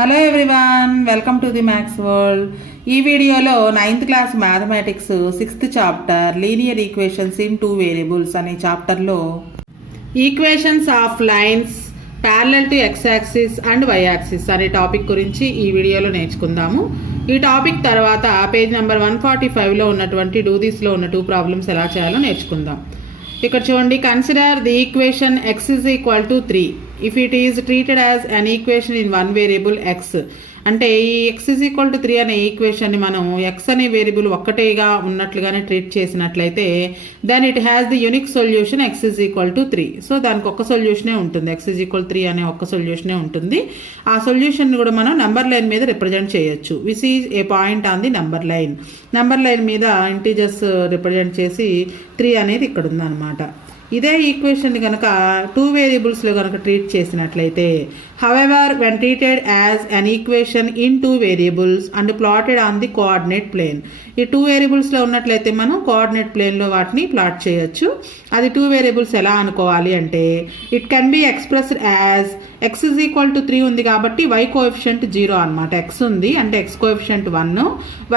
Hello everyone, welcome to the maths world. ఈ వీడియోలో 9th class mathematics 6th chapter linear equations in 2 variables అనే చాప్టర్లో equations of lines parallel to x axis and y axis అనే topic గురించి ఈ వీడియోలో నేర్చుకుందాము. ఈ టాపిక్ తర్వాత పేజ్ నెంబర్ 145లో ఉన్నటువంటి డూ దిస్లో ఉన్న 2 ప్రాబ్లమ్స్ ఎలా చేయాలో నేర్చుకుందాం. ఇక్కడ చూడండి, consider the equation x is equal to 3 if it is treated as an equation in one variable x. అంటే ఈ x is equal to 3 అనే ఈక్వేషన్ని మనం x అనే వేరియబుల్ ఒక్కటేగా ఉన్నట్లుగానే ట్రీట్ చేసినట్లయితే then it has the unique solution x is equal to 3. So దానికి ఒక్క సొల్యూషనే ఉంటుంది, x is equal to 3 అనే ఒక్క సొల్యూషనే ఉంటుంది. ఆ సొల్యూషన్ కూడా మనం నెంబర్ లైన్ మీద రిప్రజెంట్ చేయొచ్చు. Which is a point on the number line. Number line మీద ఇంటీజర్స్ రిప్రజెంట్ చేసి 3 అనేది ఇక్కడ ఉందన్నమాట. ఇదే ఈక్వేషన్ కనుక 2 వేరియబుల్స్లో కనుక ట్రీట్ చేసినట్లయితే, however when treated as an equation in 2 variables and plotted on the coordinate plane. ఈ 2 వేరియబుల్స్లో ఉన్నట్లయితే మనం కోఆర్డినేట్ ప్లేన్లో వాటిని ప్లాట్ చేయొచ్చు. అది 2 వేరియబుల్స్ ఎలా అనుకోవాలి అంటే, it can be expressed as x is equal to 3 ఉంది కాబట్టి y కోఎఫిషియంట్ 0 అనమాట. x ఉంది అంటే x కోఎఫిషియంట్ 1,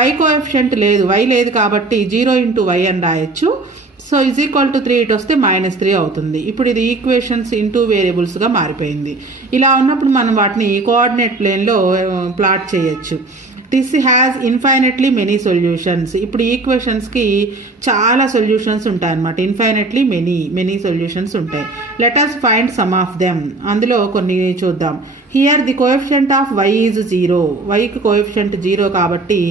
y కోఎఫిషియంట్ లేదు, y లేదు కాబట్టి 0 into y అని రాయొచ్చు. సో ఈజ్ ఈక్వల్ టు 3 ఇటు వస్తే -3 అవుతుంది. ఇప్పుడు ఇది ఈక్వేషన్స్ ఇన్ 2 వేరియబుల్స్గా మారిపోయింది. ఇలా ఉన్నప్పుడు మనం వాటిని కోఆర్డినేట్ ప్లేన్లో ప్లాట్ చేయొచ్చు. This has infinitely many solutions. ఇప్పుడు ఈక్వేషన్స్కి చాలా సొల్యూషన్స్ ఉంటాయి అన్నమాట. ఇన్ఫైనెట్లీ మెనీ సొల్యూషన్స్ ఉంటాయి. Let us find some of them. అందులో కొన్ని చూద్దాం. Here the coefficient of y is 0. వైకి కోఎఫిషియంట్ 0 కాబట్టి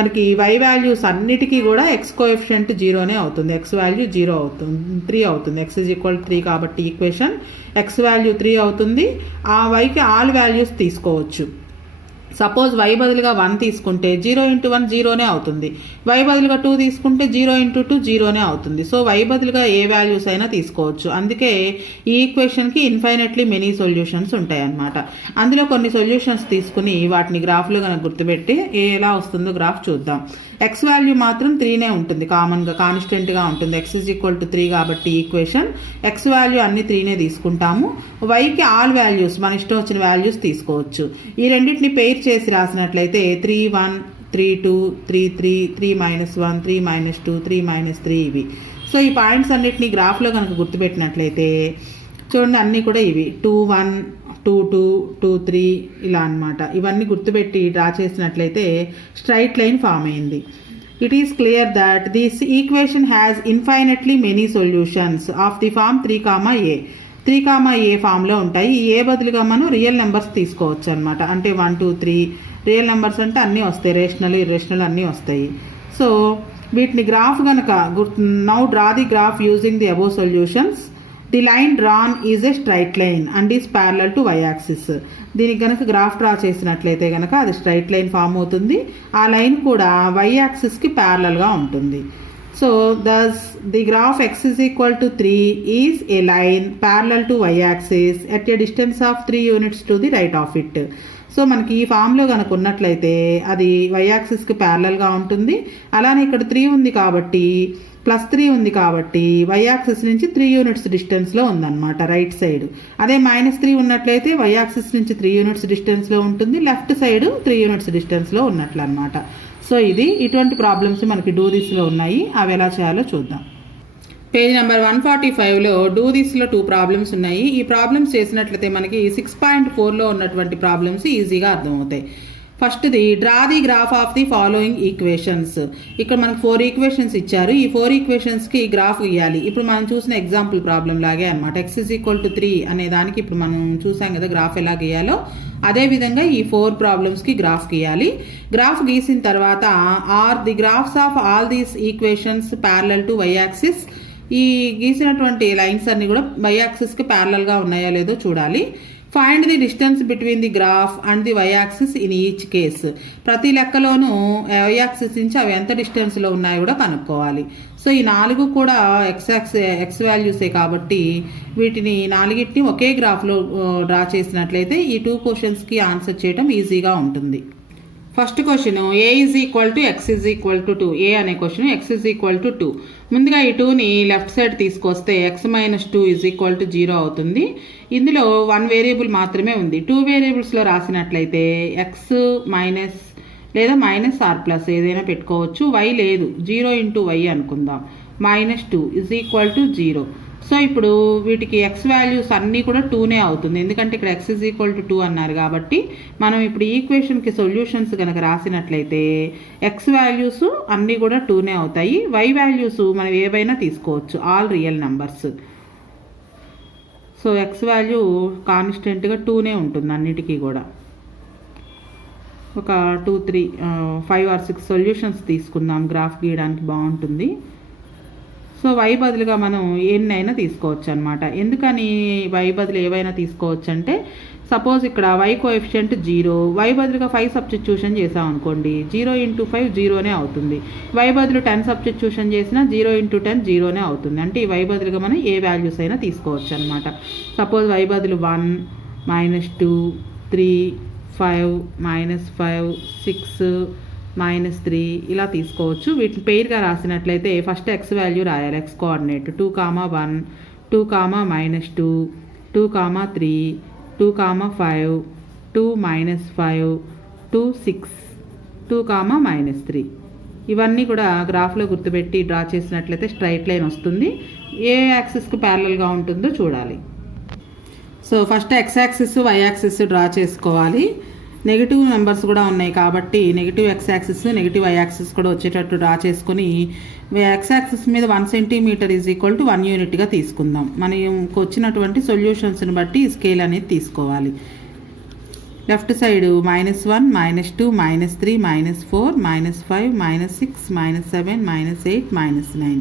మనకి y వాల్యూస్ అన్నిటికీ కూడా x కోఎఫిషియంట్ 0నే అవుతుంది. x వాల్యూ 0 అవుతుంది, 3 అవుతుంది. x ఈజ్ ఈక్వల్ 3 కాబట్టి ఈక్వేషన్ x వాల్యూ 3 అవుతుంది. ఆ yకి ఆల్ వాల్యూస్ తీసుకోవచ్చు. సపోజ్ y బదులుగా 1 తీసుకుంటే 0 into 1 0నే అవుతుంది. y బదులుగా 2 తీసుకుంటే 0 into 2 0నే అవుతుంది. సో y బదులుగా ఏ వాల్యూస్ అయినా తీసుకోవచ్చు. అందుకే ఈ ఈక్వేషన్కి ఇన్ఫైనెట్లీ మెనీ సొల్యూషన్స్ ఉంటాయి అన్నమాట. అందులో కొన్ని సొల్యూషన్స్ తీసుకుని వాటిని గ్రాఫ్లో కనుక గుర్తుపెట్టి ఎలా వస్తుందో గ్రాఫ్ చూద్దాం. x వాల్యూ మాత్రం 3నే ఉంటుంది, కామన్గా కాన్స్టెంట్గా ఉంటుంది. x is equal to 3 కాబట్టి ఈక్వేషన్ x వాల్యూ అన్ని 3నే తీసుకుంటాము. yకి ఆల్ వాల్యూస్ మన ఇష్టం వచ్చిన వాల్యూస్ తీసుకోవచ్చు. ఈ రెండింటిని పెయిర్ చేసి రాసినట్లయితే 3 1 3 2 3 3 3 -1 3 -2 3 -3 ఇవి. సో ఈ పాయింట్స్ అన్నిటిని గ్రాఫ్లో కనుక గుర్తుపెట్టినట్లయితే చూడండి, అన్నీ కూడా ఇవి 2 1 2 2 2 3 ఇలా అనమాట. ఇవన్నీ గుర్తుపెట్టి డ్రా చేసినట్లయితే స్ట్రైట్ లైన్ ఫామ్ అయింది. It is clear that this equation has infinitely many solutions of the form 3, 3, ఫామ్లో ఉంటాయి. ఈ ఏ బదులుగా మనం రియల్ నెంబర్స్ తీసుకోవచ్చు అనమాట. అంటే 1 2 3 రియల్ నెంబర్స్ అంటే అన్నీ వస్తాయి, రేషనల్ ఇర్రేషనల్ అన్నీ వస్తాయి. సో వీటిని గ్రాఫ్ కనుక now draw the graph using the above solutions. The line drawn is a straight line and is parallel to y axis. దీనికి కనుక గ్రాఫ్ డ్రా చేసినట్లయితే కనుక అది స్ట్రైట్ లైన్ ఫామ్ అవుతుంది. ఆ లైన్ కూడా వై యాక్సిస్కి ప్యారలల్గా ఉంటుంది. So thus the graph x is equal to 3 is a line parallel to y axis at a distance of 3 units to the right of it. So మనకి ఈ ఫామ్లో కనుక ఉన్నట్లయితే అది y యాక్సిస్కి ప్యారలల్గా ఉంటుంది. అలానే ఇక్కడ 3 ఉంది కాబట్టి +3 ఉంది కాబట్టి y యాక్సిస్ నుంచి 3 యూనిట్స్ డిస్టెన్స్లో ఉందన్నమాట రైట్ సైడ్. అదే -3 ఉన్నట్లయితే y యాక్సిస్ నుంచి 3 యూనిట్స్ డిస్టెన్స్లో ఉంటుంది, లెఫ్ట్ సైడ్ 3 యూనిట్స్ డిస్టెన్స్లో ఉన్నట్లు అనమాట. సో ఇది ఇటువంటి ప్రాబ్లమ్స్ మనకి డూ దిస్లో ఉన్నాయి. అవి ఎలా చేయాలో చూద్దాం. పేజ్ నెంబర్ 145లో డూ దిస్లో 2 ప్రాబ్లమ్స్ ఉన్నాయి. ఈ ప్రాబ్లమ్స్ చేసినట్లయితే మనకి 6.4లో ఉన్నటువంటి ప్రాబ్లమ్స్ ఈజీగా అర్థమవుతాయి. ఫస్ట్ది draw the graph of the following equations. ఇక్కడ మనకు 4 ఈక్వేషన్స్ ఇచ్చారు. ఈ 4 ఈక్వేషన్స్కి గ్రాఫ్ గీయాలి. ఇప్పుడు మనం చూసిన ఎగ్జాంపుల్ ప్రాబ్లం లాగే అనమాట. x is equal to 3 అనే దానికి ఇప్పుడు మనం చూసాం కదా గ్రాఫ్ ఎలా గీయాలో. అదేవిధంగా ఈ 4 ప్రాబ్లమ్స్కి గ్రాఫ్ గీయాలి. గ్రాఫ్ గీసిన తర్వాత are the graphs of all these equations parallel to y axis. ఈ గీసినటువంటి లైన్స్ అన్ని కూడా వై యాక్సిస్కి ప్యారలల్గా ఉన్నాయో లేదో చూడాలి. Find the distance between the graph and the y axis in each case. ప్రతి లెక్కలోనూ వై యాక్సిస్ నుంచి అవి ఎంత డిస్టెన్స్లో ఉన్నాయో కూడా కనుక్కోవాలి. సో ఈ 4 కూడా ఎక్స్ వాల్యూసే కాబట్టి వీటిని 4టిని ఒకే గ్రాఫ్లో డ్రా చేసినట్లయితే ఈ 2 క్వశ్చన్స్కి ఆన్సర్ చేయడం ఈజీగా ఉంటుంది. First question A is equal to X is equal to 2. ఏ అనే question X is equal to 2. ముందుగా ఈ 2ని లెఫ్ట్ సైడ్ తీసుకొస్తే X minus 2 is equal to 0 అవుతుంది. ఇందులో 1 వేరియబుల్ మాత్రమే ఉంది. 2 వేరియబుల్స్లో రాసినట్లయితే ఎక్స్ మైనస్ లేదా మైనస్ ఆర్ ప్లస్ ఏదైనా పెట్టుకోవచ్చు. వై లేదు, 0 ఇంటూ వై అనుకుందాం. -2 ఈజ్ ఈక్వల్ టు 0. సో ఇప్పుడు వీటికి ఎక్స్ వాల్యూస్ అన్నీ కూడా 2నే అవుతుంది, ఎందుకంటే ఇక్కడ ఎక్స్ ఈజ్ ఈక్వల్ టు 2 అన్నారు కాబట్టి. మనం ఇప్పుడు ఈక్వేషన్కి సొల్యూషన్స్ కనుక రాసినట్లయితే ఎక్స్ వాల్యూస్ అన్నీ కూడా 2నే అవుతాయి. వై వాల్యూస్ మనం ఏవైనా తీసుకోవచ్చు, all real numbers. So X value కాన్స్టెంట్గా 2నే ఉంటుంది అన్నిటికీ కూడా. ఒక 2, 3, 5 or 6 సొల్యూషన్స్ తీసుకుందాం, గ్రాఫ్ గీయడానికి బాగుంటుంది. సో వై బదులుగా మనం ఎన్నైనా తీసుకోవచ్చు అనమాట. ఎందుకని వై బదులు ఏవైనా తీసుకోవచ్చు అంటే, సపోజ్ ఇక్కడ వై కోఎఫిషియంట్ 0, వై బదులుగా 5 సబ్స్టిట్యూషన్ చేసాం అనుకోండి, 0 ఇంటూ 5 0నే అవుతుంది. వై బదులు 10 సబ్స్టిట్యూషన్ చేసినా 0 ఇంటూ 10 0నే అవుతుంది. అంటే ఈ వై బదులుగా మనం ఏ వాల్యూస్ అయినా తీసుకోవచ్చు అనమాట. సపోజ్ వై బదులు 1, -2, 3, 5, -5, 6, -3 ఇలా తీసుకోవచ్చు. వీటిని పెయిర్గా రాసినట్లయితే ఫస్ట్ ఎక్స్ వాల్యూ రాయాలి, ఎక్స్ కోఆర్డినేట్ 2, 1, 2, -2, 2, 3, 2, 5, 2, -5, 2, 6, 2, -3. ఇవన్నీ కూడా గ్రాఫ్లో గుర్తుపెట్టి డ్రా చేసినట్లయితే స్ట్రైట్ లైన్ వస్తుంది. ఏ యాక్సిస్కి ప్యారలల్గా ఉంటుందో చూడాలి. So first x axis, y axis draw చేసుకోవాలి. నెగిటివ్ నెంబర్స్ కూడా ఉన్నాయి కాబట్టి negative x axis, negative y axis కూడా వచ్చేటట్టు డ్రా చేసుకుని ఎక్స్ యాక్సిస్ మీద 1 సెంటీమీటర్ ఈజ్ ఈక్వల్ టు 1 యూనిట్గా తీసుకుందాం. మనకు వచ్చినటువంటి సొల్యూషన్స్ని బట్టి స్కేల్ అనేది తీసుకోవాలి. Left side -1, -2, -3, -4, -5, -6, -7, -8, -9.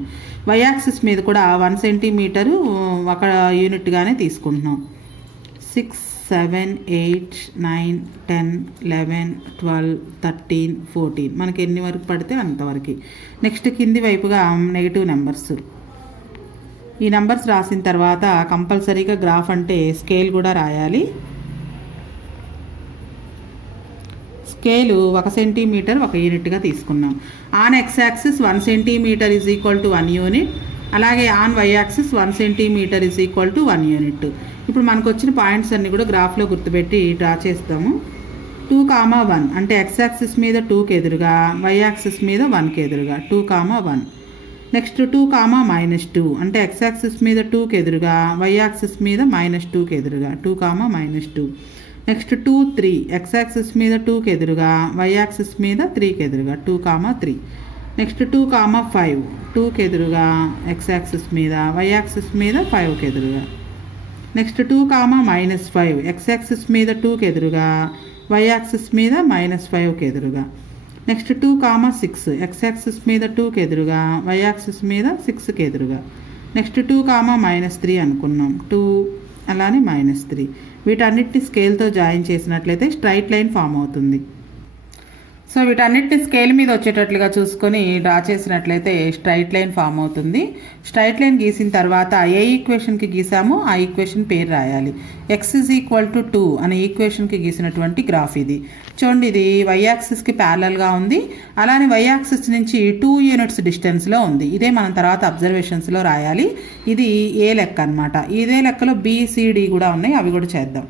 వై యాక్సిస్ మీద కూడా 1 సెంటీమీటరు ఒక యూనిట్గానే తీసుకుంటున్నాం. 6, 7, 8, 9, 10, 11, 12, 13, 14 మనకి ఎన్ని వరకు పడితే అంతవరకు. నెక్స్ట్ కింది వైపుగా నెగిటివ్ నెంబర్స్. ఈ నెంబర్స్ రాసిన తర్వాత కంపల్సరీగా గ్రాఫ్ అంటే స్కేల్ కూడా రాయాలి. స్కేలు 1 సెంటీమీటర్ 1 యూనిట్గా తీసుకున్నాం. On x axis 1 centimetre is equal to 1 unit. అలాగే on y axis 1 centimetre is equal to 1 unit. ఇప్పుడు మనకు వచ్చిన పాయింట్స్ అన్నీ కూడా గ్రాఫ్లో గుర్తుపెట్టి డ్రా చేస్తాము. 2, 1 అంటే ఎక్స్ యాక్సిస్ మీద 2కి ఎదురుగా, వై యాక్సిస్ మీద 1కి ఎదురుగా 2, 1. నెక్స్ట్ 2, -2 అంటే ఎక్స్ యాక్సిస్ మీద 2కి ఎదురుగా, వై యాక్సిస్ మీద -2కి ఎదురుగా 2, -2. నెక్స్ట్ 2, 3 ఎక్స్ యాక్సిస్ మీద 2కి ఎదురుగా, వై యాక్సిస్ మీద 3కి ఎదురుగా 2, 3. నెక్స్ట్ 2, 5 2కి ఎదురుగా, ఎక్స్ యాక్సిస్ మీద, వై యాక్సిస్ మీద 5కి ఎదురుగా. నెక్స్ట్ 2, -5 ఎక్స్ యాక్సిస్ మీద 2కి ఎదురుగా, వై యాక్సిస్ మీద -5కి ఎదురుగా. నెక్స్ట్ 2, 6 ఎక్స్ యాక్సిస్ మీద 2కి ఎదురుగా, వై యాక్సిస్ మీద 6కి ఎదురుగా. నెక్స్ట్ 2, -3 అనుకున్నాం, 2 అలానే -3. వీటన్నిటిని స్కేల్తో జాయిన్ చేసినట్లయితే స్ట్రైట్ లైన్ ఫామ్ అవుతుంది. సో వీటన్నిటిని స్కేల్ మీద వచ్చేటట్లుగా చూసుకొని డ్రా చేసినట్లయితే స్ట్రైట్ లైన్ ఫామ్ అవుతుంది. స్ట్రైట్ లైన్ గీసిన తర్వాత ఏ ఈక్వేషన్కి గీసామో ఆ ఈక్వేషన్ పేరు రాయాలి. ఎక్స్ ఈజ్ ఈక్వల్ టు 2 అనే ఈక్వేషన్కి గీసినటువంటి గ్రాఫ్ ఇది. చూడండి, ఇది వై యాక్సిస్కి ప్యారలల్గా ఉంది. అలానే వై యాక్సిస్ నుంచి 2 యూనిట్స్ డిస్టెన్స్లో ఉంది. ఇదే మనం తర్వాత అబ్జర్వేషన్స్లో రాయాలి. ఇది ఏ లెక్క అనమాట. ఇదే లెక్కలో BCD కూడా ఉన్నాయి, అవి కూడా చేద్దాం.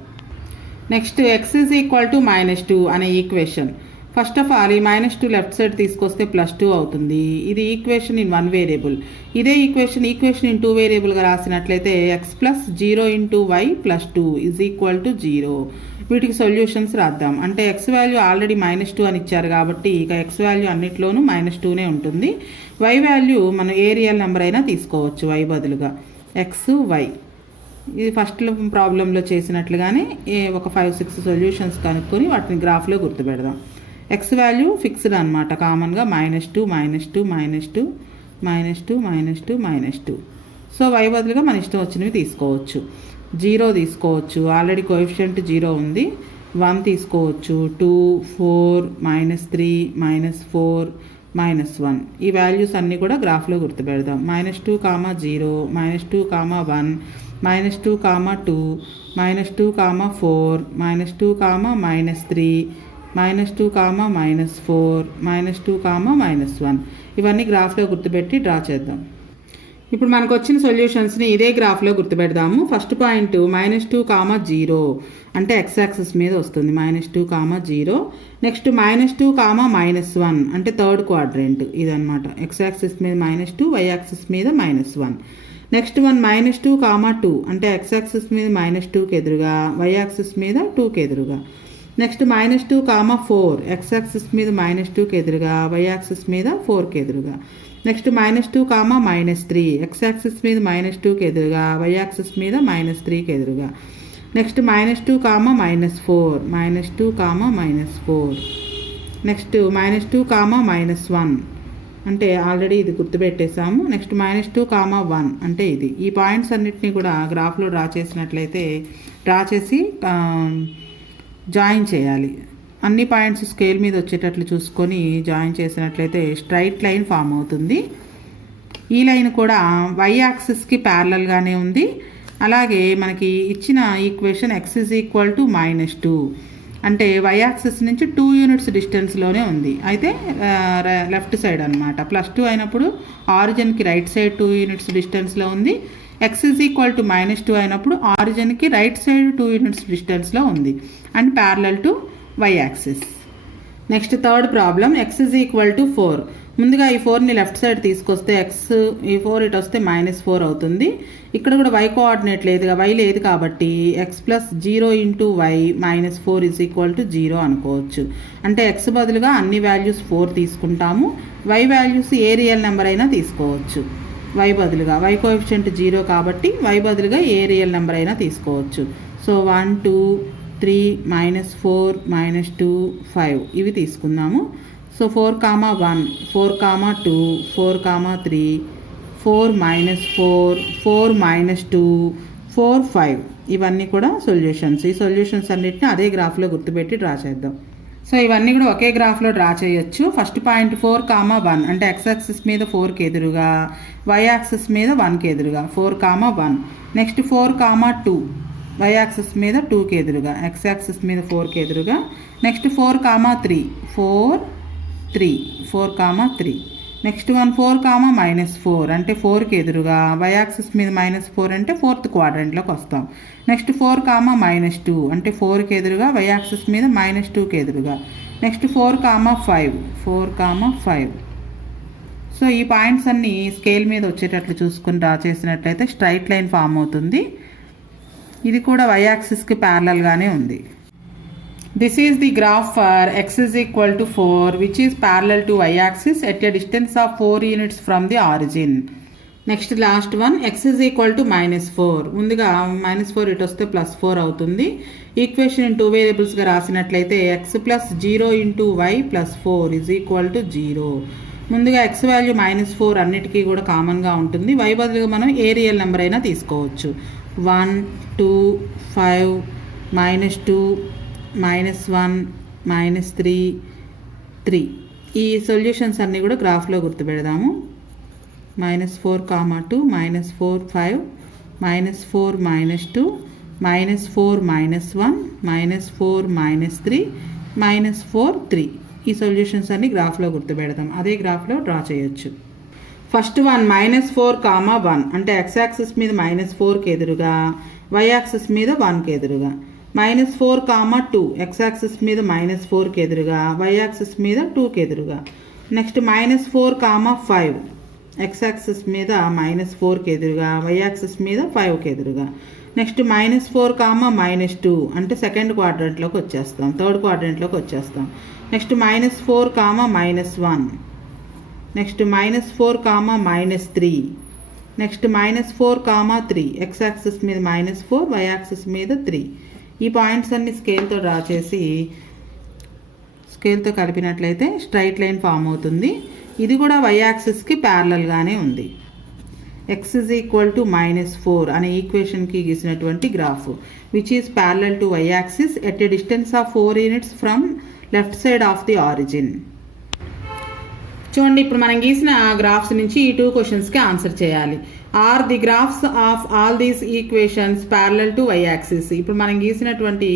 Next X is equal to -2 అనే ఈక్వేషన్. ఫస్ట్ ఆఫ్ ఆల్ ఈ -2 లెఫ్ట్ సైడ్ తీసుకొస్తే +2 అవుతుంది. ఇది ఈక్వేషన్ ఇన్ 1 వేరియబుల్. ఇదే equation in 2 వేరియబుల్గా రాసినట్లయితే x + 0 × y + 2 is equal to 0. వీటికి సొల్యూషన్స్ రాద్దాం. అంటే ఎక్స్ వాల్యూ ఆల్రెడీ -2 అని ఇచ్చారు కాబట్టి ఇక ఎక్స్ వాల్యూ అన్నిట్లోనూ -2నే ఉంటుంది. వై వాల్యూ మనం ఏ రియల్ నెంబర్ అయినా తీసుకోవచ్చు వై బదులుగా, ఎక్స్ వై. ఇది ఫస్ట్ ప్రాబ్లంలో చేసినట్లుగానే ఒక 5-6 సొల్యూషన్స్ కనుక్కొని వాటిని గ్రాఫ్లో గుర్తుపెడదాం. ఎక్స్ వాల్యూ ఫిక్స్డ్ అనమాట, కామన్గా -2, -2, -2, -2, -2, -2. సో వై బదులుగా మన ఇష్టం వచ్చినవి తీసుకోవచ్చు. 0 తీసుకోవచ్చు, ఆల్రెడీ కోఎఫిషియంట్ 0 ఉంది. 1 తీసుకోవచ్చు, 2, 4, -3, -4, -1. ఈ వాల్యూస్ అన్నీ కూడా గ్రాఫ్లో గుర్తుపెడదాం. -2, 0, -2, 1, -2, 2, -2, 4, -2, -3, -2, -4, -2, -1 ఇవన్నీ గ్రాఫ్లో గుర్తుపెట్టి డ్రా చేద్దాం. ఇప్పుడు మనకు వచ్చిన సొల్యూషన్స్ని ఇదే గ్రాఫ్లో గుర్తుపెడదాము. ఫస్ట్ పాయింట్ -2, 0 అంటే x యాక్సిస్ మీద వస్తుంది. -2, 0. నెక్స్ట్ -2, -1 అంటే థర్డ్ క్వాడ్రెంట్ ఇదనమాట. x యాక్సిస్ మీద -2, y యాక్సిస్ మీద -1. నెక్స్ట్ వన్ -2, 2 అంటే x యాక్సిస్ మీద -2కి ఎదురుగా, y యాక్సిస్ మీద 2కి ఎదురుగా. నెక్స్ట్ -2, 4 x యాక్సిస్ మీద -2కి ఎదురుగా, y యాక్సిస్ మీద 4కి ఎదురుగా. నెక్స్ట్ -2, -3 x యాక్సిస్ మీద -2కి ఎదురుగా, y యాక్సిస్ మీద -3కి ఎదురుగా. నెక్స్ట్ -2, -4 -2, -4. నెక్స్ట్ -2, -1 అంటే ఆల్రెడీ ఇది గుర్తుపెట్టేసాము. నెక్స్ట్ -2, 1 అంటే ఇది. ఈ పాయింట్స్ అన్నిటినీ కూడా గ్రాఫ్లో డ్రా చేసి జాయిన్ చేయాలి. అన్ని పాయింట్స్ స్కేల్ మీద వచ్చేటట్లు చూసుకొని జాయిన్ చేసినట్లయితే స్ట్రైట్ లైన్ ఫామ్ అవుతుంది. ఈ లైన్ కూడా y యాక్సిస్కి ప్యారలల్గానే ఉంది. అలాగే మనకి ఇచ్చిన ఈక్వేషన్ x = -2 అంటే y యాక్సిస్ నుంచి 2 యూనిట్స్ డిస్టెన్స్లోనే ఉంది. అయితే లెఫ్ట్ సైడ్ అనమాట. +2 అయినప్పుడు ఆరిజిన్కి రైట్ సైడ్ 2 యూనిట్స్ డిస్టెన్స్లో ఉంది. x -2 అయినప్పుడు ఆరిజిన్కి రైట్ సైడ్ 2 యూనిట్స్ డిస్టెన్స్లో ఉంది and parallel to y axis. Next third problem x = 4. ముందుగా ఈ 4ని లెఫ్ట్ సైడ్ తీసుకొస్తే ఈ 4 ఇటు వస్తే -4 అవుతుంది. ఇక్కడ కూడా y కోఆర్డినేట్ లేదుగా, y లేదు కాబట్టి x + 0 × y -4 = 0 అనుకోవచ్చు. అంటే x బదులుగా అన్ని వాల్యూస్ 4 తీసుకుంటాము. y వాల్యూస్ ఏ రియల్ నెంబర్ అయినా తీసుకోవచ్చు. y బదులుగా y కోఎఫిషియంట్ 0 కాబట్టి y బదులుగా ఏ రియల్ నెంబర్ అయినా తీసుకోవచ్చు. సో 1, 2, 3, -4, -2, 5 ఇవి తీసుకుందాము. సో 4, 1, 4, 2, 4, 3, 4, -4, 4, -2, 4, 5 ఇవన్నీ కూడా సొల్యూషన్స్. ఈ సొల్యూషన్స్ అన్నిటిని అదే గ్రాఫ్లో గుర్తుపెట్టి డ్రా చేద్దాం. సో ఇవన్నీ కూడా ఒకే గ్రాఫ్లో డ్రా చేయొచ్చు. ఫస్ట్ పాయింట్ 4, 1 అంటే x యాక్సిస్ మీద 4కి ఎదురుగా, y యాక్సిస్ మీద 1కి ఎదురుగా 4, 1. నెక్స్ట్ 4, 2 y యాక్సిస్ మీద 2కి ఎదురుగా, x యాక్సిస్ మీద 4కి ఎదురుగా. నెక్స్ట్ 4, 3 4, 3 4, 3. నెక్స్ట్ 4, -4 అంటే 4కి ఎదురుగా, y యాక్సిస్ మీద -4 అంటే 4th క్వాడ్రంట్లోకి వస్తాం. నెక్స్ట్ 4, -2 అంటే 4కి ఎదురుగా, y యాక్సిస్ మీద -2కి ఎదురుగా. నెక్స్ట్ 4, 5 4, 5. సో ఈ పాయింట్స్ అన్నీ స్కేల్ మీద వచ్చేటట్లు చూసుకుని డ్రా చేసినట్లయితే స్ట్రైట్ లైన్ ఫామ్ అవుతుంది. ఇది కూడా y యాక్సిస్కి ప్యారలల్గానే ఉంది. This is the graph for x = 4 which is parallel to y axis at a distance of 4 units from the origin. Next last one x = -4. ముందుగా -4 ఇటు వస్తే +4 అవుతుంది. ఈక్వేషన్ 2 వేరియబుల్స్గా రాసినట్లయితే x + 0 × y + 4 = 0. ముందుగా x వాల్యూ -4 అన్నిటికీ కూడా కామన్గా ఉంటుంది. y బదులుగా మనం ఏ రియల్ నెంబర్ అయినా తీసుకోవచ్చు. 1, 2, 5, -2, -1, -3, 3 ఈ సొల్యూషన్స్ అన్నీ కూడా గ్రాఫ్లో గుర్తుపెడదాము. -4, 2 -4, 5 -4, -2 -4, -1 -4, -3 -4, 3 ఈ సొల్యూషన్స్ అన్ని గ్రాఫ్లో గుర్తుపెడదాం. అదే గ్రాఫ్లో డ్రా చేయొచ్చు. ఫస్ట్ వన్ -4, 1 అంటే x యాక్సిస్ మీద -4కి ఎదురుగా, y యాక్సిస్ మీద 1కి ఎదురుగా. -4, 2 x యాక్సిస్ మీద -4కి ఎదురుగా, y యాక్సిస్ మీద 2కి ఎదురుగా. నెక్స్ట్ -4, 5 x యాక్సిస్ మీద -4కి ఎదురుగా, y యాక్సిస్ మీద 5కి ఎదురుగా. నెక్స్ట్ -4, -2 అంటే సెకండ్ క్వాడ్రంట్లోకి వచ్చేస్తాం, థర్డ్ క్వాడ్రంట్లోకి వచ్చేస్తాం. Next -4, -1. Next -4, -3. Next -4, 3 x axis మీద -4, y యాక్సిస్ మీద 3. ఈ పాయింట్స్ అన్ని స్కేల్తో డ్రా చేసి స్కేల్తో కలిపినట్లయితే స్ట్రైట్ లైన్ ఫామ్ అవుతుంది. ఇది కూడా y యాక్సిస్కి ప్యారలల్గానే ఉంది. x = -4 అనే ఈక్వేషన్కి గీసినటువంటి graph which is parallel to y axis at a distance of 4 units from left side of the origin. చూడండి, ఇప్పుడు మనం గీసిన గ్రాఫ్స్ నుంచి ఈ 2 క్వశ్చన్స్కి ఆన్సర్ చేయాలి. Are the graphs of all these equations parallel to y axis. ఇప్పుడు మనం గీసినటువంటి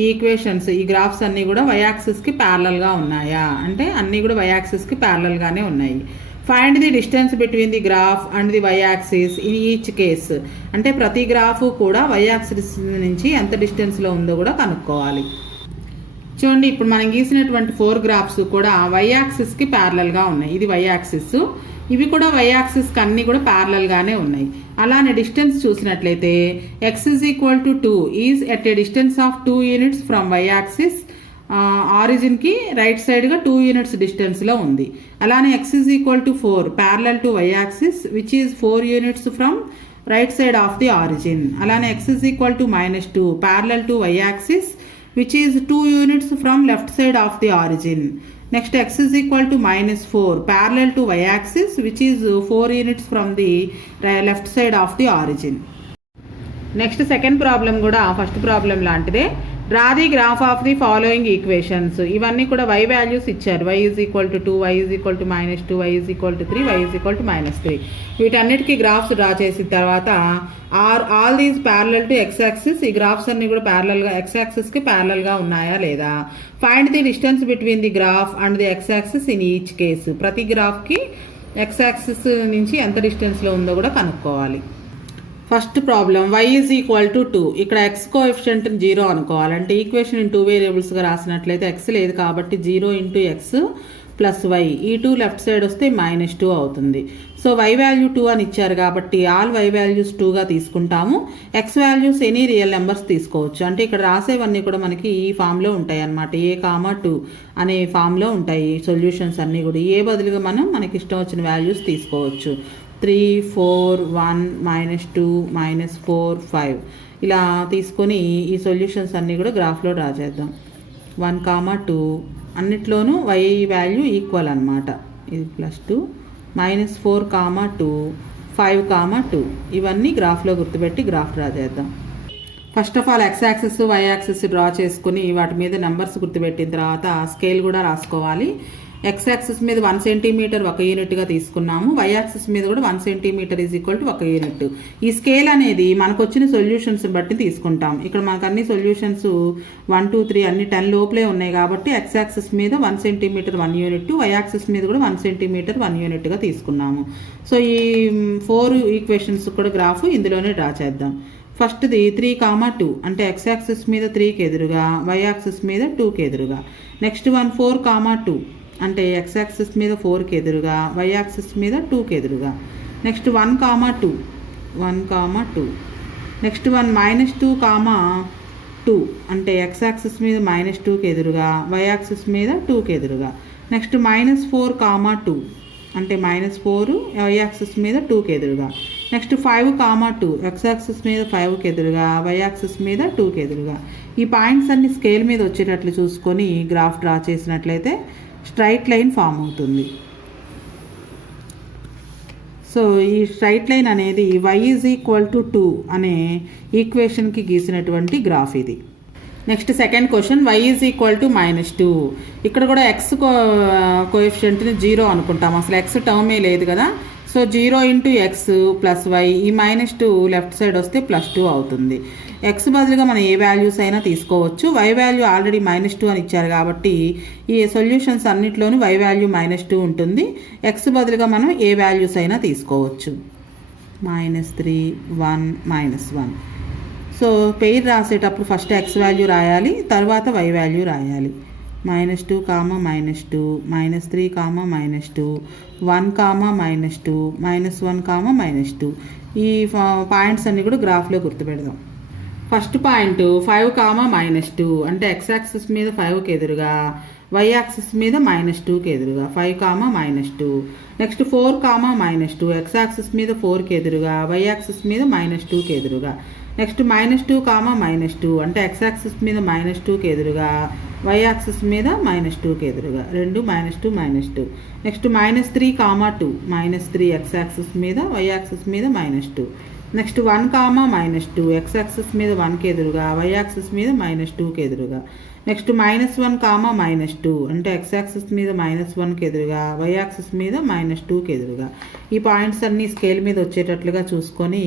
ఈ ఈక్వేషన్స్, ఈ గ్రాఫ్స్ అన్నీ కూడా వై యాక్సిస్కి ప్యారలల్గా ఉన్నాయా అంటే అన్నీ కూడా వై యాక్సిస్కి ప్యారలల్గానే ఉన్నాయి. Find the distance between the graph and the y axis in each case. అంటే ప్రతి గ్రాఫ్ కూడా వై యాక్సిస్ నుంచి ఎంత డిస్టెన్స్లో ఉందో కూడా కనుక్కోవాలి. చూడండి, ఇప్పుడు మనం గీసినటువంటి 4 గ్రాఫ్స్ కూడా వై యాక్సిస్కి ప్యారలల్గా ఉన్నాయి. ఇది వై యాక్సిస్, ఇవి కూడా వై యాక్సిస్కి అన్నీ కూడా ప్యారలల్గానే ఉన్నాయి. అలానే డిస్టెన్స్ చూసినట్లయితే x is equal to 2 is at a distance of 2 units from y axis. ఆరిజిన్కి రైట్ సైడ్గా 2 యూనిట్స్ డిస్టెన్స్లో ఉంది. అలానే x is equal to 4 parallel to y axis which is 4 units from right side of the origin. అలానే x is equal to -2 parallel to y axis which is 2 units from left side of the origin. Next, x is equal to -4 parallel to y axis which is 4 units from the left side of the origin. Next, second problem కూడా first problem లాంటిదే. Draw the graph of the following equations. ఇవన్నీ కూడా y values ఇచ్చారు. y is equal to 2, y is equal to -2, y is equal to 3, y is equal to -3. వీటన్నిటికీ graphs draw చేసిన తర్వాత all these parallel to x axis. ఈ graphs అన్ని కూడా ప్యారలల్గా ఎక్స్ యాక్సిస్కి ప్యారలల్గా ఉన్నాయా లేదా. Find the distance between the graph and the X axis in each case. ప్రతి గ్రాఫ్కి ఎక్స్ యాక్సిస్ నుంచి ఎంత డిస్టెన్స్లో ఉందో కూడా కనుక్కోవాలి. First problem y is equal to 2. ఇక్కడ ఎక్స్ కోఎఫిషియంట్ 0 అనుకోవాలంటే ఈక్వేషన్ ఇన్ 2 వేరియబుల్స్గా రాసినట్లయితే ఎక్స్ లేదు కాబట్టి 0 ఇంటూ ఎక్స్ ప్లస్ వై. ఈ 2 లెఫ్ట్ సైడ్ వస్తే -2 అవుతుంది. సో y వాల్యూ 2 అని ఇచ్చారు కాబట్టి ఆల్ y వాల్యూస్ 2గా తీసుకుంటాము. X values any real numbers తీసుకోవచ్చు. అంటే ఇక్కడ రాసేవన్నీ కూడా మనకి ఈ ఫామ్లో ఉంటాయి అన్నమాట. a,2 అనే ఫామ్లో ఉంటాయి సొల్యూషన్స్ అన్నీ కూడా. ఏ బదులుగా మనం మనకి ఇష్టం వచ్చిన వాల్యూస్ తీసుకోవచ్చు. 3, 4, 1, -2, -4, 5 ఇలా తీసుకొని ఈ సొల్యూషన్స్ అన్నీ కూడా గ్రాఫ్లో డ్రా చేద్దాం. 1, 2 అన్నిట్లోనూ y వాల్యూ ఈక్వల్ అనమాట. ఇది +2, -4, 2, 5, 2 ఇవన్నీ గ్రాఫ్లో గుర్తుపెట్టి గ్రాఫ్ డ్రా చేద్దాం. First of all x axis y axis draw చేసుకుని వాటి మీద నెంబర్స్ గుర్తుపెట్టిన తర్వాత స్కేల్ కూడా రాసుకోవాలి. ఎక్స్ యాక్సిస్ మీద 1 సెంటీమీటర్ 1 యూనిట్గా తీసుకున్నాము. వై యాక్సిస్ మీద కూడా 1 centimetre is equal to 1 unit. ఈ స్కేల్ అనేది మనకు వచ్చిన సొల్యూషన్స్ బట్టి తీసుకుంటాం. ఇక్కడ మనకు అన్ని సొల్యూషన్స్ 1, 2, 3 అన్ని 10 లోపలే ఉన్నాయి కాబట్టి ఎక్స్ యాక్సిస్ మీద 1 సెంటీమీటర్ 1 యూనిట్, వై యాక్సిస్ మీద కూడా 1 సెంటీమీటర్ 1 యూనిట్గా తీసుకున్నాము. సో ఈ 4 ఈక్వేషన్స్ కూడా గ్రాఫ్ ఇందులోనే డ్రా చేద్దాం. ఫస్ట్ది 3, 2 అంటే ఎక్స్ యాక్సిస్ మీద 3కి ఎదురుగా, వై యాక్సిస్ మీద 2కి ఎదురుగా. నెక్స్ట్ 1, 4, 2 అంటే ఎక్స్ యాక్సిస్ మీద 4కి ఎదురుగా, వై యాక్సిస్ మీద 2కి ఎదురుగా. నెక్స్ట్ 1, 2 నెక్స్ట్ 1, -2, 2 అంటే ఎక్స్ యాక్సిస్ మీద -2కి ఎదురుగా, వై యాక్సిస్ మీద 2కి ఎదురుగా. నెక్స్ట్ -4, 2 అంటే -4 వై యాక్సిస్ మీద 2కి ఎదురుగా. నెక్స్ట్ 5, 2 ఎక్స్ యాక్సిస్ మీద 5కి ఎదురుగా, వై యాక్సిస్ మీద 2కి ఎదురుగా. ఈ పాయింట్స్ అన్ని స్కేల్ మీద వచ్చేటట్లు చూసుకొని గ్రాఫ్ డ్రా చేసినట్లయితే స్ట్రైట్ లైన్ ఫామ్ అవుతుంది. సో ఈ స్ట్రైట్ లైన్ అనేది y ఈజ్ ఈక్వల్ టు 2 అనే ఈక్వేషన్కి గీసినటువంటి గ్రాఫ్ ఇది. Next second question y is equal to -2. ఇక్కడ కూడా ఎక్స్ కోఎఫిషియంట్ని 0 అనుకుంటాం. అసలు ఎక్స్ టర్మే లేదు కదా. So 0 into x plus y. ఈ -2 లెఫ్ట్ సైడ్ వస్తే +2 అవుతుంది. ఎక్స్ బదులుగా మనం ఏ వాల్యూస్ అయినా తీసుకోవచ్చు. వై వాల్యూ ఆల్రెడీ -2 అని ఇచ్చారు కాబట్టి ఈ సొల్యూషన్స్ అన్నిట్లోనూ వై వాల్యూ -2 ఉంటుంది. ఎక్స్ బదులుగా మనం ఏ వాల్యూస్ అయినా తీసుకోవచ్చు. -3, 1, -1. సో పెయిర్ రాసేటప్పుడు ఫస్ట్ ఎక్స్ వాల్యూ రాయాలి, తర్వాత వై వాల్యూ రాయాలి. -2, -2, -3, -2, 1, -2, -1, -2. ఈ పాయింట్స్ అన్నీ కూడా గ్రాఫ్లో గుర్తుపెడదాం. ఫస్ట్ పాయింట్ 5, -2 అంటే ఎక్స్ యాక్సిస్ మీద 5కి ఎదురుగా, వై యాక్సిస్ మీద -2కి ఎదురుగా. 5, -2. నెక్స్ట్ 4, -2 ఎక్స్ యాక్సిస్ మీద 4కి ఎదురుగా, వై యాక్సిస్ మీద -2కి ఎదురుగా. నెక్స్ట్ -2, -2 అంటే ఎక్స్ యాక్సిస్ మీద -2కి ఎదురుగా, వై యాక్సిస్ మీద -2కి ఎదురుగా. 2, -2, -2. నెక్స్ట్ -3, 2 -3 ఎక్స్ యాక్సిస్ మీద, వై యాక్సిస్ మీద -2. నెక్స్ట్ 1, -2 ఎక్స్ యాక్సిస్ మీద 1కి ఎదురుగా, వై యాక్సిస్ మీద -2కి ఎదురుగా. నెక్స్ట్ -1 కామా -2 అంటే x యాక్సిస్ మీద -1కి ఎదురుగా y యాక్సిస్ మీద -2కి ఎదురుగా ఈ పాయింట్స్ అన్నీ స్కేల్ మీద వచ్చేటట్లుగా చూసుకొని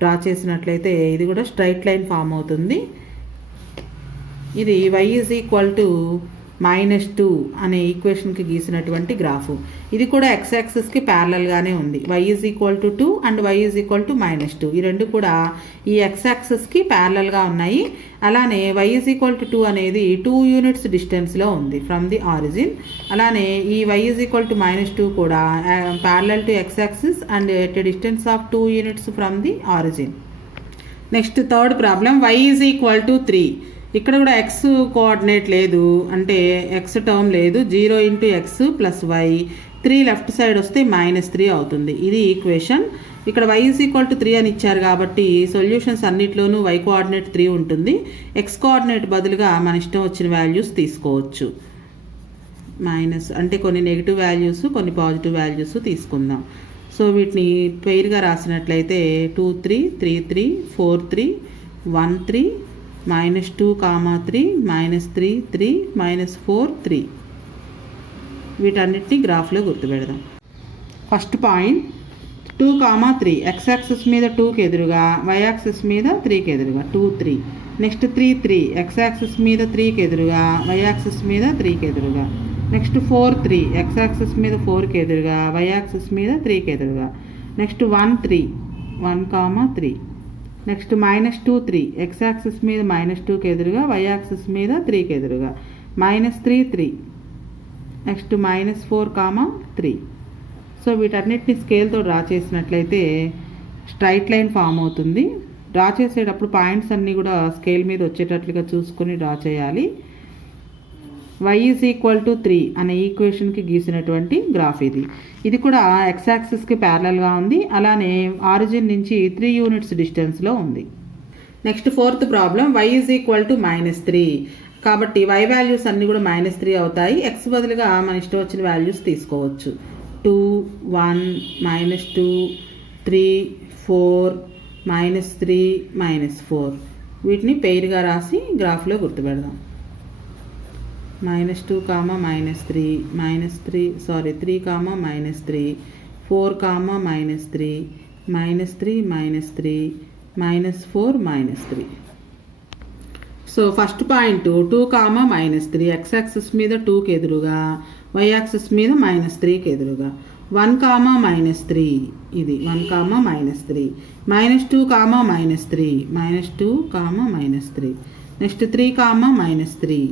డ్రా చేసినట్లయితే ఇది కూడా స్ట్రైట్ లైన్ ఫామ్ అవుతుంది. ఇది y -2 అనే ఈక్వేషన్కి గీసినటువంటి గ్రాఫు. ఇది కూడా x యాక్సిస్కి ప్యారలల్గానే ఉంది. y 2 అండ్ y -2 ఈ రెండు కూడా ఈ x యాక్సిస్కి ప్యారలల్గా ఉన్నాయి. అలానే y 2 అనేది 2 యూనిట్స్ డిస్టెన్స్లో ఉంది ఫ్రమ్ ది ఆరిజిన్. అలానే ఈ y -2 కూడా parallel to x axis and at a distance of 2 units from the origin. Next third problem y 3. ఇక్కడ కూడా x కోఆర్డినేట్ లేదు, అంటే x టర్మ్ లేదు. 0 × x + y 3 లెఫ్ట్ సైడ్ వస్తే -3 అవుతుంది. ఇది ఈక్వేషన్. ఇక్కడ y 3 అని ఇచ్చారు కాబట్టి సొల్యూషన్స్ అన్నిట్లోనూ y కోఆర్డినేట్ 3 ఉంటుంది. x కోఆర్డినేట్ బదులుగా మన ఇష్టం వచ్చిన వాల్యూస్ తీసుకోవచ్చు. అంటే కొన్ని నెగిటివ్ వాల్యూస్ కొన్ని పాజిటివ్ వాల్యూస్ తీసుకుందాం. సో వీటిని పెయిర్గా రాసినట్లయితే 2 3 3 3 4 3 1 3 -2, 3 -3 3 -4 3 వీటన్నిటిని గ్రాఫ్లో గుర్తుపెడదాం. ఫస్ట్ పాయింట్ 2, 3 x యాక్సిస్ మీద 2కి ఎదురుగా y యాక్సిస్ మీద 3కి ఎదురుగా 2 3. నెక్స్ట్ 3 3 x యాక్సిస్ మీద 3కి ఎదురుగా y యాక్సిస్ మీద 3కి ఎదురుగా. నెక్స్ట్ 4 3 x యాక్సిస్ మీద 4కి ఎదురుగా y యాక్సిస్ మీద 3కి ఎదురుగా. నెక్స్ట్ 1 3 1, 3. నెక్స్ట్ -2 3 x యాక్సిస్ మీద -2కి ఎదురుగా y యాక్సిస్ మీద 3కి ఎదురుగా. -3 3. నెక్స్ట్ -4, 3. సో వీటన్నిటిని స్కేల్తో డ్రా చేసినట్లయితే స్ట్రైట్ లైన్ ఫామ్ అవుతుంది. డ్రా చేసేటప్పుడు పాయింట్స్ అన్నీ కూడా స్కేల్ మీద వచ్చేటట్లుగా చూసుకొని డ్రా చేయాలి. y 3 అనే ఈక్వేషన్కి గీసినటువంటి గ్రాఫ్ ఇది. ఇది కూడా x యాక్సిస్కి ప్యారలల్గా ఉంది. అలానే ఆరిజిన్ నుంచి 3 యూనిట్స్ డిస్టెన్స్లో ఉంది. Next fourth problem y -3. కాబట్టి y వాల్యూస్ అన్నీ కూడా -3 అవుతాయి. x బదులుగా మన ఇష్టం వచ్చిన వాల్యూస్ తీసుకోవచ్చు. 2 1 -2 3 4 -3 -4 వీటిని పెయిర్గా రాసి గ్రాఫ్లో గుర్తుపెడదాం. -2, -3 -3 3, -3 4, -3 -3 -4 -3. So first point 2, -3 x axis మీద 2కి ఎదురుగా y యాక్సిస్ మీద -3కి ఎదురుగా. 1, -3 ఇది 1, -3 -2, -3 నెక్స్ట్ 3, -3.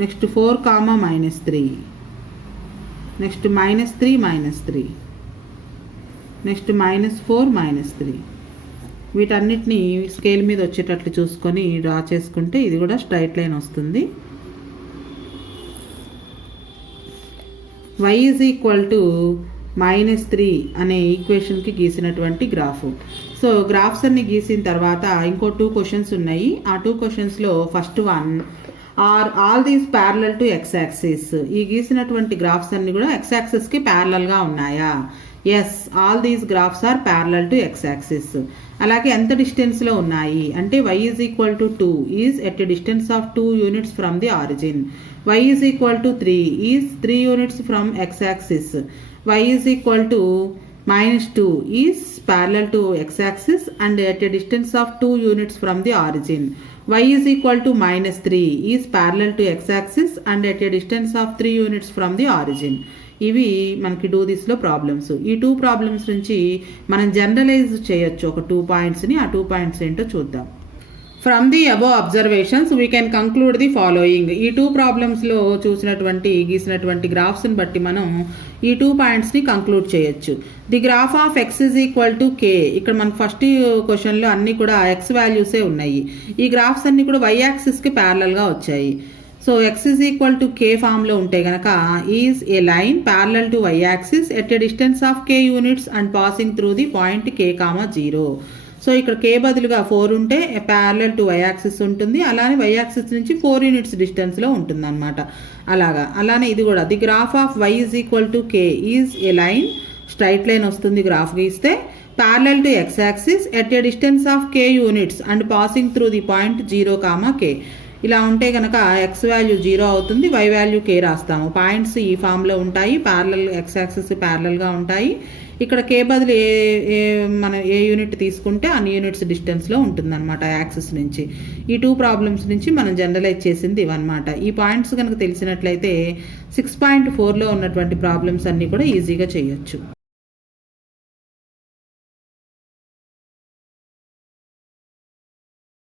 నెక్స్ట్ 4, -3. నెక్స్ట్ -3 -3. నెక్స్ట్ -4 -3. వీటన్నిటిని స్కేల్ మీద వచ్చేటట్లు చూసుకొని డ్రా చేసుకుంటే ఇది కూడా స్ట్రైట్ లైన్ వస్తుంది. y -3 అనే ఈక్వేషన్కి గీసినటువంటి గ్రాఫు. సో గ్రాఫ్స్ అన్ని గీసిన తర్వాత ఇంకో 2 క్వశ్చన్స్ ఉన్నాయి. ఆ 2 క్వశ్చన్స్లో first one all these parallel to x axis. ఈ గీసినటువంటి గ్రాఫ్స్ అన్ని కూడా x యాక్సిస్కి ప్యారలల్గా ఉన్నాయా? Yes, all these graphs are parallel to x axis. అలాగే ఎంత డిస్టెన్స్లో ఉన్నాయి అంటే y 2 is at a distance of 2 units from the origin. y 3 is 3 units from x axis. y -2 is parallel to x axis and at a distance of 2 units from the origin. y -3 is parallel to x axis and at a distance of 3 units from the origin. ఇవి మనకి do దిస్లో problems. ఈ 2 problems నుంచి మనం generalise చేయొచ్చు ఒక 2 పాయింట్స్ని. ఆ 2 points ఏంటో చూద్దాం. From the above observations we can conclude the following. ఈ 2 ప్రాబ్లమ్స్లో గీసినటువంటి గ్రాఫ్స్ని బట్టి మనం ఈ 2 పాయింట్స్ని కంక్లూడ్ చేయొచ్చు. The graph of x = k. ఇక్కడ మనకు ఫస్ట్ క్వశ్చన్లో అన్నీ కూడా x వాల్యూసే ఉన్నాయి. ఈ గ్రాఫ్స్ అన్నీ కూడా y యాక్సిస్కి ప్యారలల్గా వచ్చాయి. సో x k ఫామ్లో ఉంటే కనుక is a line parallel to y axis at a distance of k units and passing through the point k, 0. So ఇక్కడ k బదులుగా 4 ఉంటే ప్యారలల్ టు y యాక్సిస్ ఉంటుంది. అలానే y యాక్సిస్ నుంచి 4 యూనిట్స్ డిస్టెన్స్లో ఉంటుంది అనమాట. అలానే ఇది కూడా the graph of y k is a line, straight line వస్తుంది గ్రాఫ్ గీస్తే, parallel to x axis at a distance of k units and passing through the point 0, k. ఇలా ఉంటే కనుక ఎక్స్ వాల్యూ 0 అవుతుంది, వై వాల్యూ k రాస్తాము. Points ఈ ఫామ్లో ఉంటాయి, ప్యారలల్ ఎక్స్ యాక్సిస్ ప్యారలల్గా ఉంటాయి. ఇక్కడ k బదులు మనం ఏ యూనిట్ తీసుకుంటే అన్ని యూనిట్స్ డిస్టెన్స్లో ఉంటుందన్నమాట యాక్సిస్ నుంచి. ఈ 2 ప్రాబ్లమ్స్ నుంచి మనం జనరలైజ్ చేసింది ఇవన్నమాట. ఈ పాయింట్స్ కనుక తెలిసినట్లయితే 6.4లో ఉన్నటువంటి ప్రాబ్లమ్స్ అన్నీ కూడా ఈజీగా చేయొచ్చు.